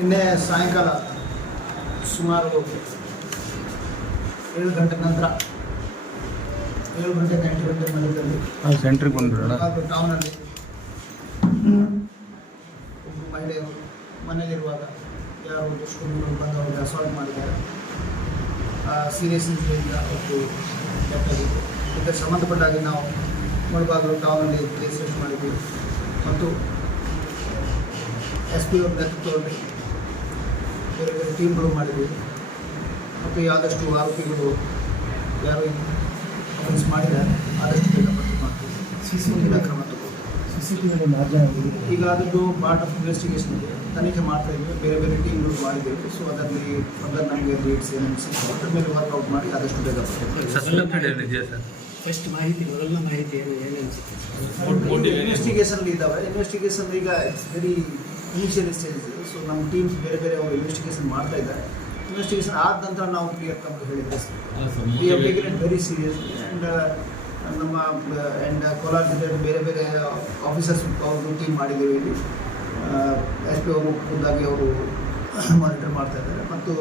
ನಿನ್ನೆ ಸಾಯಂಕಾಲ ಸುಮಾರು 7 ಗಂಟೆ ನಂತರ 7 ಗಂಟೆ 8 ಗಂಟೆ ಮಧ್ಯದಲ್ಲಿ ಸೆಂಟ್ರಿಗೆ ಬಂದ್ಬಿಡೋಣ. ಟೌನಲ್ಲಿ ಒಬ್ಬರು ಮಹಿಳೆಯರು ಮನೆಯಲ್ಲಿರುವಾಗ ಯಾರು ದುಷ್ಕರ್ಮಿಗಳು ಬಂದು ಅವ್ರಿಗೆ ಅಸಾಲ್ಟ್ ಮಾಡಿದ್ದಾರೆ. ಸೀರಿಯಸ್ ಇಂಜುರಿಯಿಂದ ಅವತ್ತು ಡೆತ್ತಾಗಿತ್ತು. ಇದಕ್ಕೆ ಸಂಬಂಧಪಟ್ಟಾಗಿ ನಾವು ಮುಳಬಾಗಿಲು ಟೌನಲ್ಲಿ ಕೇಸ್ ರಿಜಿಸ್ಟರ್ ಮಾಡಿದ್ವಿ ಮತ್ತು SP ಅವ್ರ ನೇತೃತ್ವದಲ್ಲಿ ಬೇರೆ ಬೇರೆ ಟೀಮ್ಗಳು ಮಾಡಿದ್ವಿ ಮತ್ತು ಆದಷ್ಟು ಆರೋಪಿಗಳು ಯಾರು ಅಫೆನ್ಸ್ ಮಾಡಿದ್ದಾರೆ ಆದಷ್ಟು ಬೇಗ ಪತ್ತೆ ಮಾಡ್ತೀವಿ. ಮುಂದಿನ ಕ್ರಮ ತಗೊಳ್ತೀವಿ. ಈಗ ಅದರದ್ದು ಪಾರ್ಟ್ ಆಫ್ ಇನ್ವೆಸ್ಟಿಗೇಷನ್ ಇದೆ, ತನಿಖೆ ಮಾಡ್ತಾ ಇದ್ವಿ. ಬೇರೆ ಬೇರೆ ಟೀಮ್ಗಳು ಮಾಡಿದ್ದೇವೆ. ಸೊ ಅದರಲ್ಲಿ ಮೊದಲು ನಮಗೆ ಲೀಡ್ಸ್ ಏನೇನು ಸಿಕ್ತು ಅದ್ರ ಮೇಲೆ ವರ್ಕೌಟ್ ಮಾಡಿ ಆದಷ್ಟು ಬೇಗ ಫಸ್ಟ್ ಮಾಹಿತಿ ಮೊದಲನ ಮಾಹಿತಿ ಏನೇನು ಸಿಕ್ಕಿದೆ? ಇನ್ವೆಸ್ಟಿಗೇಷನ್ ಇದ್ದಾವೆ. ಇನ್ವೆಸ್ಟಿಗೇಷನ್ ಈಗ ಇಟ್ಸ್ ವೆರಿ ಇನಿಷಿಯಲ್ ಸ್ಟೇಜ್ ಇದೆ. ಸೊ ನಮ್ಮ ಟೀಮ್ಸ್ ಬೇರೆ ಬೇರೆ ಅವರು ಇನ್ವೆಸ್ಟಿಗೇಷನ್ ಮಾಡ್ತಾ ಇದ್ದಾರೆ. ಇನ್ವೆಸ್ಟಿಗೇಷನ್ ಆದ ನಂತರ ನಾವು ಕ್ಲಿಯರ್ ತಮಗೆ ಹೇಳಿದ್ರೆ we are taken it very serious. And ನಮ್ಮ ಆ್ಯಂಡ್ ಕೋಲಾರ ಜಿಲ್ಲೆಯಲ್ಲಿ ಬೇರೆ ಬೇರೆ ಆಫೀಸರ್ಸ್ ಅವರು ಟೀಮ್ ಮಾಡಿದ್ದೇವೆ. ಇಲ್ಲಿ SP ಅವರು ಖುದ್ದಾಗಿ ಅವರು ಮಾನಿಟರ್ ಮಾಡ್ತಾ ಇದ್ದಾರೆ ಮತ್ತು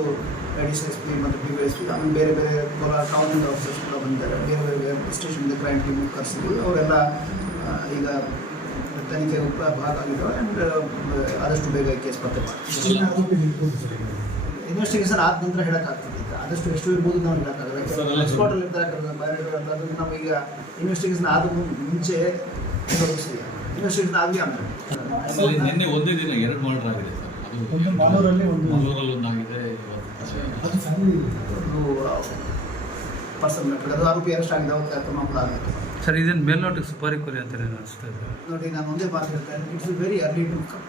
ಅಡಿಷನಲ್ SP ಮತ್ತು DYSP ಆಮೇಲೆ ಬೇರೆ ಬೇರೆ ಕೋಲಾರ ಟೌನಿಂದ ಆಫೀಸರ್ಸ್ ಕೂಡ ಬಂದಿದ್ದಾರೆ. ಬೇರೆ ಬೇರೆ ಸ್ಟೇಷನಿಂದ ಕ್ರೈಮ್ ಟೀಮ್ ಕರೆಸಿದ್ವಿ. ಅವರೆಲ್ಲ ಈಗ ತನಿಖೆ ಭಾಗ ಆಗಿದ್ದಾವೆ. ಆ್ಯಂಡ್ ಆದಷ್ಟು ಬೇಗ ಕೇಸ್ ಪತ್ತೆ ಮಾಡ್ತೀವಿ. ಇನ್ವೆಸ್ಟಿಗೇಷನ್ ಆದ ನಂತರ ಹೇಳೋಕ್ಕಾಗ್ತದೆ. ಆದಷ್ಟು ಎಷ್ಟು ಇರ್ಬೋದು ನಾವು ಹೇಳೋಕ್ಕಾಗಲ್ಲ. ಸ್ಪಾಟಲ್ಲಿ ಇರ್ತಾರೆ ಬಯರೇಟರ್ ಅದು ನಮಗೀಗ ಇನ್ವೆಸ್ಟಿಗೇಷನ್ ಆದ ಮುಂಚೆ ಇನ್ವೆಸ್ಟಿಗೇಷನ್ ಆಗಲಿ ಅಂದರೆ ನಿನ್ನೆ ಒಂದೇ ದಿನ 2 ಮರ್ಡರ್ ಆಗಿದೆ ಸರ್. ಅದು ಮಾಲೂರಲ್ಲಿ ಒಂದಾಗಿದೆ. ಅದು ಪರ್ಸನ್ ಮ್ಯಾಟರ್. ಅದು ಆರೋಪಿ ಅರೆಸ್ಟ್ ಆಗಿದೆ. ಅವ್ರ ಕ್ರಮ ಕೂಡ ಆಗುತ್ತೆ ಸರ್. ಇದನ್ನು ಮೇಲ್ನೋಟಕ್ಕೆ ಸುಪಾರಿ ಕೊರಿ ಅಂತಾರೆ ಅನಿಸ್ತಾ ಇದೆ. ನೋಡಿ, ನಾನು ಒಂದೇ ಮಾತು ಹೇಳ್ತೇನೆ, it's very early to come.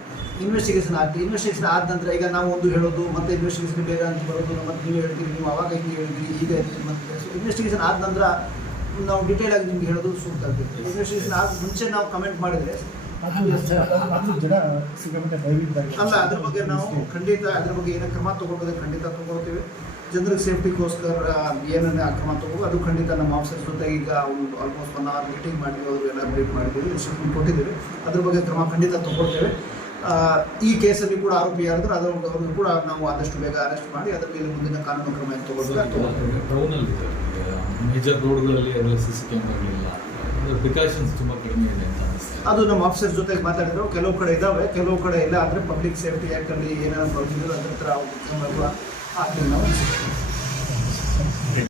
Investigation ಆಗ್ತದೆ. ಇನ್ವೆಸ್ಟಿಗೇಷನ್ ಆದ ನಂತರ ಈಗ ನಾವು ಒಂದು ಹೇಳೋದು ಮತ್ತು ಇನ್ವೆಸ್ಟಿಗೇಷನ್ ಬೇರೆ ಅಂತ ಬರೋದು, ಮತ್ತು ನೀವು ಹೇಳ್ತೀರಿ, ನೀವು ಅವಾಗ ಹಿಂಗೆ ಹೇಳಿದ್ರಿ, ಈಗ ಮತ್ತೆ ಇನ್ವೆಸ್ಟಿಗೇಷನ್ ಆದ ನಂತರ ನಾವು ಡಿಟೇಲ್ ಆಗಿ ನಿಮ್ಗೆ ಹೇಳೋದು ಸೂಕ್ತ ಆಗ್ತದೆ. ಇನ್ವೆಸ್ಟಿಗೇಷನ್ ಆದ ಮುಂಚೆ ನಾವು ಕಮೆಂಟ್ ಮಾಡಿದರೆ ಅಲ್ಲ, ಅದ್ರ ಬಗ್ಗೆ ನಾವು ಖಂಡಿತ ಅದ್ರ ಬಗ್ಗೆ ಏನೋ ಕ್ರಮ ತೊಗೊಳ್ಬೋದು, ಖಂಡಿತ ತೊಗೊಳ್ತೀವಿ. ಜನರಿಗೆ ಸೇಫ್ಟಿಗೋಸ್ಕರ ಏನೇನು ಕ್ರಮ ತೊಗೊಳ್ಬೋದು ಅದು ಖಂಡಿತ ನಮ್ಮ ಆಫೀಸರ್ಸ್ ಜೊತೆ ಈಗ ಆಲ್ಮೋಸ್ಟ್ 1 hour ಮೀಟಿಂಗ್ ಮಾಡಿದ್ವಿ. ಅವ್ರಿಗೆಲ್ಲ ಅಪ್ಡೇಟ್ ಮಾಡಿದ್ದೀವಿ, ಇನ್ಸ್ಟ್ರಕ್ಷನ್ ಕೊಟ್ಟಿದ್ದೀವಿ. ಅದ್ರ ಬಗ್ಗೆ ಕ್ರಮ ಖಂಡಿತ ತೊಗೊಳ್ತೇವೆ. ಈ ಕೇಸಲ್ಲಿ ಕೂಡ ಆರೋಪಿ ಯಾರಾದರೂ ಅವ್ರಿಗೂ ಕೂಡ ನಾವು ಆದಷ್ಟು ಬೇಗ ಅರೆಸ್ಟ್ ಮಾಡಿ ಅದರ ಮೇಲೆ ಮುಂದಿನ ಕಾನೂನು ಕ್ರಮ ಏನು ತೊಗೊಳ್ಬೇಕು. ಟೌನಲ್ಲಿ ಮೇಜರ್ ರೋಡ್ಗಳಲ್ಲಿ CC ಕ್ಯಾಮ್ರಾಗಳಿಲ್ಲ, ಪ್ರಿಕಾಷನ್ಸ್ ತುಂಬ ಕಡಿಮೆ ಇದೆ ಅಂತ ಅನಿಸ್ತದೆ. ಅದು ನಮ್ಮ ಆಫೀಸರ್ ಜೊತೆಗೆ ಮಾತಾಡಿದ್ರು. ಕೆಲವು ಕಡೆ ಇದ್ದಾವೆ, ಕೆಲವು ಕಡೆ ಇಲ್ಲ. ಆದರೆ ಪಬ್ಲಿಕ್ ಸೇಫ್ಟಿ ಆ್ಯಕ್ಟಲ್ಲಿ ಏನಾದ್ರು ಪ್ರೊಸೀಜರ್ ಅದ್ರ ಹತ್ರ ಆಗ್ತೀವಿ ನಾವು.